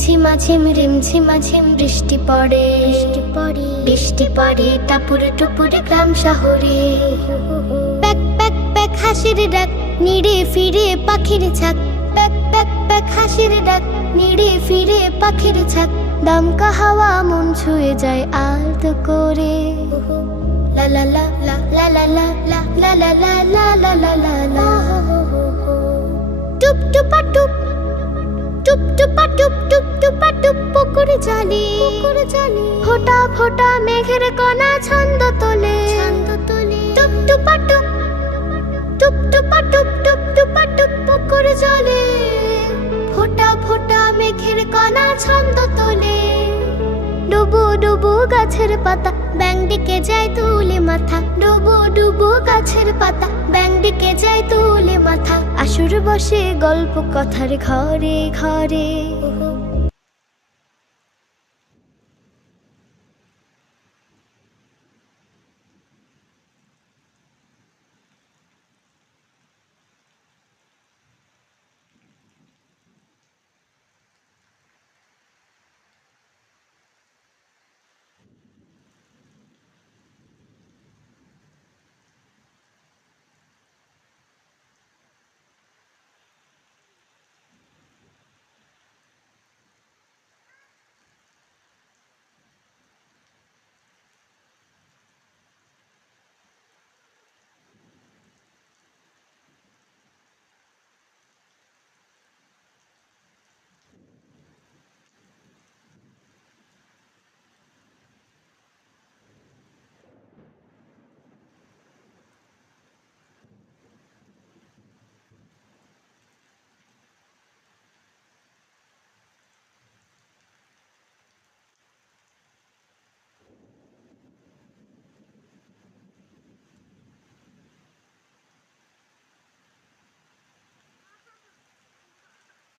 রিমঝিমা ঝিম বৃষ্টি পড়ে, বৃষ্টি পড়ে টাপুরে টুপুরে গ্রাম শহরে। প্যাক প্যাক প্যাক হাসির ডাক, নিড়ে ফিরে পাখির ঝাঁক। প্যাক প্যাক প্যাক হাসির ডাক, নিড়ে ফিরে পাখির ঝাঁক। দমকা হাওয়া মন ছুঁয়ে যায় আলতো করে। লা লা লা লা লা লা লা লা লা লা লা লা লা লা লা। টুপ টুপা টুপ, টুপ টুপা টুপ, টুপ টুপা টুপ পুকুরে জালি। ফোঁটা ফোঁটা মেঘের কণা ছন্দ তোলে। টুপ টুপা টুপ, টুপ টুপা টুপ, টুপ টুপা টুপ পুকুরে জলে। ফোঁটা ফোঁটা মেঘের কণা ছন্দ তোলে। ডুবু ডুবু গাছের পাতা, ব্যাং দিকে যায় তুলে মাথা। ডুবু ডুবু গাছের পাতা, ব্যাং দিকে যায় তুলে মাথা। আসর বসে গল্প কথার ঘরে ঘরে।